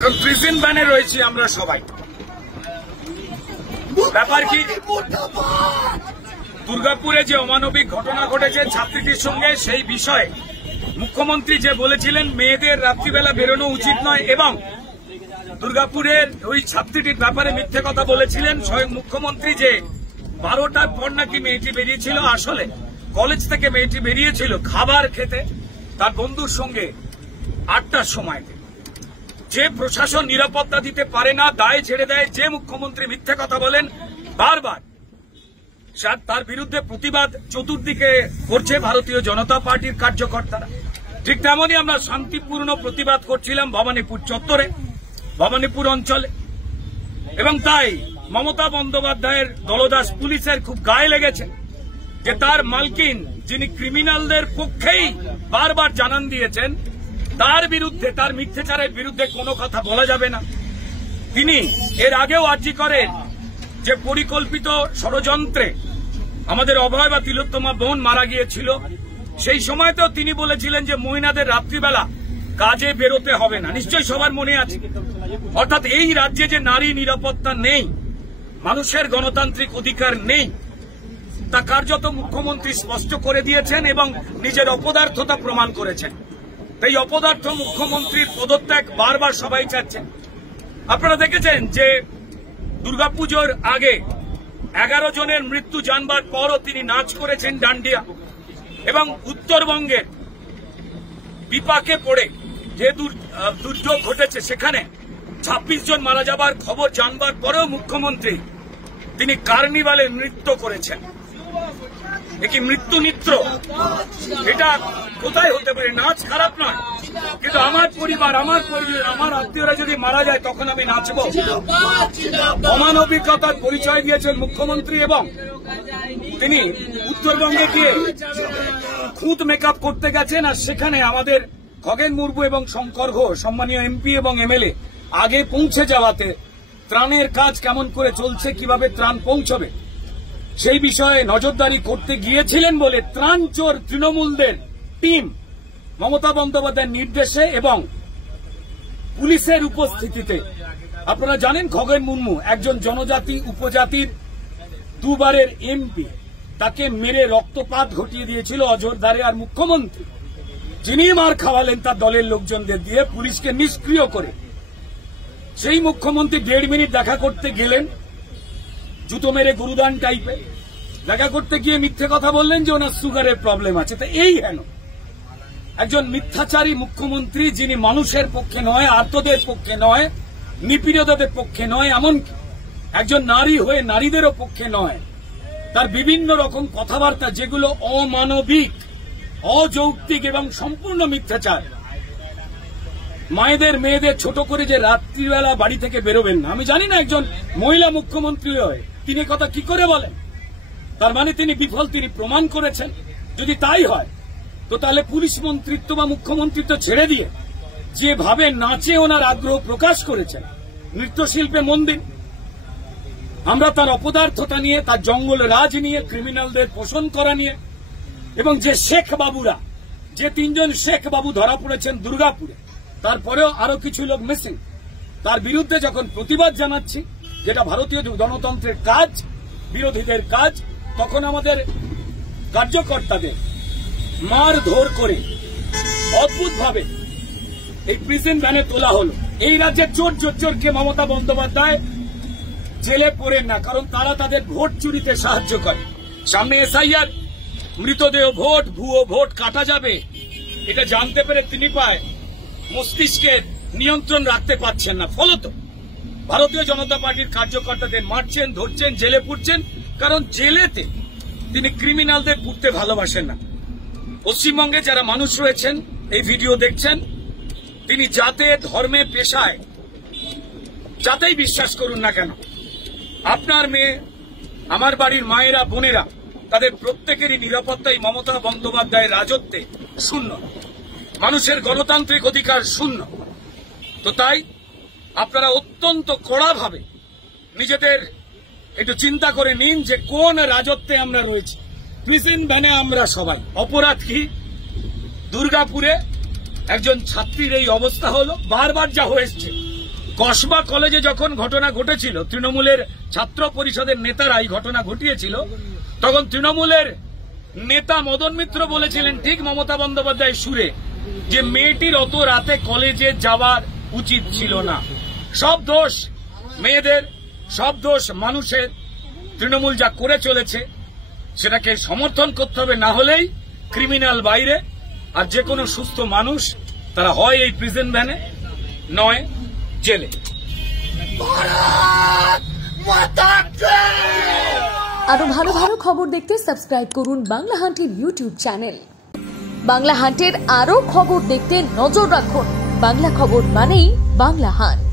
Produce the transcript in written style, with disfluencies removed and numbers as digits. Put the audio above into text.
Prison ভ্যানে রয়েছি আমরা সবাই। ব্যাপার কি, দুর্গাপুরে যে অমানবিক ঘটনা ঘটেছে ছাত্রীটির সঙ্গে, সেই বিষয়ে মুখ্যমন্ত্রী যে বলেছিলেন মেয়েদের রাত্রিবেলা বেরোনো উচিত নয় এবং দুর্গাপুরের ওই ছাত্রীটির ব্যাপারে মিথ্যে কথা বলেছিলেন স্বয়ং মুখ্যমন্ত্রী, যে 12টার পর নাকি মেয়েটি বেরিয়েছিল। আসলে কলেজ থেকে মেয়েটি বেরিয়েছিল খাবার খেতে তার বন্ধুর সঙ্গে 8টার সময়। যে প্রশাসন নিরাপত্তা দিতে পারে না, দায় ছেড়ে দেয়, যে মুখ্যমন্ত্রী মিথ্যে কথা বলেন বারবার, তার বিরুদ্ধে প্রতিবাদ চতুর্দিকে করছে ভারতীয় জনতা পার্টির কার্যকর্তারা। ঠিক তেমনই আমরা শান্তিপূর্ণ প্রতিবাদ করছিলাম ভবানীপুর চত্বরে, ভবানীপুর অঞ্চলে, এবং তাই মমতা বন্দ্যোপাধ্যায়ের দলদাস পুলিশের খুব গায়ে লেগেছে যে তার মালকিন, যিনি ক্রিমিনালদের পক্ষেই বারবার জানান দিয়েছেন, তার বিরুদ্ধে, তার মিথ্যাচারের বিরুদ্ধে কোনো কথা বলা যাবে না। তিনি এর আগেও আর্জি করেন যে পরিকল্পিত ষড়যন্ত্রে আমাদের অভয় বা তিলোত্তমা বোন মারা গিয়েছিল, সেই সময়তেও তিনি বলেছিলেন যে মহিলাদের রাত্রিবেলা কাজে বেরোতে হবে না। নিশ্চয়ই সবার মনে আছে। অর্থাৎ এই রাজ্যে যে নারী নিরাপত্তা নেই, মানুষের গণতান্ত্রিক অধিকার নেই, তা কার্যত মুখ্যমন্ত্রী স্পষ্ট করে দিয়েছেন এবং নিজের অপদার্থতা প্রমাণ করেছেন। এই অপদার্থ মুখ্যমন্ত্রীর পদত্যাগ বারবার সবাই চাচ্ছেন। আপনারা দেখেছেন যে দুর্গাপুজোর আগে 11 জনের মৃত্যু জানবার পরও তিনি নাচ করেছেন ডান্ডিয়া, এবং উত্তরবঙ্গের বিপাকে পড়ে যে দুর্যোগ ঘটেছে সেখানে 26 জন মারা যাবার খবর জানবার পরেও মুখ্যমন্ত্রী তিনি কার্নিভালে নৃত্য করেছেন। একই মৃত্যু নৃত্য, এটা কোথায় হতে পারে? নাচ খারাপ নয়, কিন্তু আমার পরিবার, আমার পরিবার, আমার আত্মীয়রা যদি মারা যায় তখন আমি নাচবো? অমানবিকতার পরিচয় দিয়েছেন মুখ্যমন্ত্রী, এবং তিনি উত্তরবঙ্গে গিয়ে খুদ মেকআপ করতে গেছেন, আর সেখানে আমাদের খগেন মুর্মু এবং শঙ্কর ঘোষ, সম্মানীয় এমপি এবং এমএলএ, আগে পৌঁছে যাওয়াতে ত্রাণের কাজ কেমন করে চলছে, কিভাবে ত্রাণ পৌঁছবে সেই বিষয়ে নজরদারি করতে গিয়েছিলেন বলে ত্রাণ চোর তৃণমূলদের টিম মমতা বন্দ্যোপাধ্যায়ের নির্দেশে এবং পুলিশের উপস্থিতিতে, আপনারা জানেন খগেন মুর্মু একজন জনজাতি উপজাতির দুবারের এমপি, তাকে মেরে রক্তপাত ঘটিয়ে দিয়েছিল অযোধ্যারে। আর মুখ্যমন্ত্রী যিনি মার খাওয়ালেন তার দলের লোকজনদের দিয়ে, পুলিশকে নিষ্ক্রিয় করে, সেই মুখ্যমন্ত্রী 1.5 মিনিট দেখা করতে গেলেন, জুতো মেরে গুরুদান টাইপের দেখা করতে গিয়ে মিথ্যে কথা বললেন যে ওনার সুগারের প্রবলেম আছে। তা এই হেন একজন মিথ্যাচারী মুখ্যমন্ত্রী, যিনি মানুষের পক্ষে নয়, আর্তদের পক্ষে নয়, নিপীড়িতদের পক্ষে নয়, এমনকি একজন নারী হয়ে নারীদেরও পক্ষে নয়, তার বিভিন্ন রকম কথাবার্তা যেগুলো অমানবিক, অযৌক্তিক এবং সম্পূর্ণ মিথ্যাচার। মায়েদের, মেয়েদের ছোট করে যে রাত্রিবেলা বাড়ি থেকে বেরোবেন না, আমি জানি না একজন মহিলা মুখ্যমন্ত্রী হয়ে তিনি কথা কি করে বলেন। তার মানে তিনি বিফল, তিনি প্রমাণ করেছেন। যদি তাই হয় তো তাহলে পুলিশ মন্ত্রিত্ব বা মুখ্যমন্ত্রিত্ব ছেড়ে দিয়ে যেভাবে নাচে ওনার আগ্রহ প্রকাশ করেছেন, নৃত্যশিল্পে মন দিন। আমরা তার অপদার্থতা নিয়ে, তার জঙ্গল রাজ নিয়ে, ক্রিমিনালদের পোষণ করা নিয়ে, এবং যে শেখ বাবুরা, যে 3 জন শেখ বাবু ধরা পড়েছেন দুর্গাপুরে, তারপরেও আরো কিছু লোক মিসিং, তার বিরুদ্ধে যখন প্রতিবাদ জানাচ্ছি, যেটা ভারতীয় গণতন্ত্রের কাজ, বিরোধীদের কাজ, তখন আমাদের কার্যকর্তাদের মারধর করে অদ্ভুতভাবে এই প্রিজন ভ্যানে তোলা হলো। এই রাজ্যের চোর জোচ্চোরকে মমতা বন্দ্যোপাধ্যায় জেলে পড়েন না, কারণ তারা তাদের ভোট চুরিতে সাহায্য করে। সামনে এসআইআর, মৃতদেহ ভোট, ভুয়ো ভোট কাটা যাবে, এটা জানতে পেরে তিনি পায় মস্তিষ্কের নিয়ন্ত্রণ রাখতে পারছেন না। ফলত ভারতীয় জনতা পার্টির কার্যকর্তাদের মারছেন, ধরছেন, জেলে পুরছেন, কারণ জেলেতে তিনি ক্রিমিনালদের পুড়তে ভালোবাসেন না। পশ্চিমবঙ্গে যারা মানুষ রয়েছেন, এই ভিডিও দেখছেন, তিনি যাতে ধর্মে, পেশায়, যাতেই বিশ্বাস করুন না কেন, আপনার মেয়ে, আমার বাড়ির মায়েরা, বোনেরা, তাদের প্রত্যেকেরই নিরাপত্তাই মমতা বন্দ্যোপাধ্যায়ের রাজত্বে শূন্য, মানুষের গণতান্ত্রিক অধিকার শূন্য। তো তাই আপনারা অত্যন্ত কড়াভাবে নিজেদের একটু চিন্তা করে নিন যে কোন রাজত্বে আমরা রয়েছি। প্রিজন ভ্যানে আমরা সবাই। অপরাধ কি? দুর্গাপুরে একজন ছাত্রীর এই অবস্থা হলো, বারবার যা হয়েছে কসবা কলেজে যখন ঘটনা ঘটেছিল, তৃণমূলের ছাত্র পরিষদের নেতারা এই ঘটনা ঘটিয়েছিল, তখন তৃণমূলের নেতা মদন মিত্র বলেছিলেন ঠিক মমতা বন্দ্যোপাধ্যায় সুরে যে মেয়েটির অত রাতে কলেজে যাওয়ার উচিত ছিল না। সব দোষ মেয়েদের, সব দোষ মানুষের। তৃণমূল যা করে চলেছে সেটাকে সমর্থন করতে হবে, না হলেই ক্রিমিনাল বাইরে, আর যে কোনো সুস্থ মানুষ তারা হয় এই প্রিজন ভ্যানে নয় জেলে। আরো ভালো ভালো খবর দেখতে সাবস্ক্রাইব করুন বাংলা হান্টের ইউটিউব চ্যানেল। বাংলা হান্টের আরো খবর দেখতে নজর রাখুন। বাংলা খবর মানেই বাংলা হান্ট।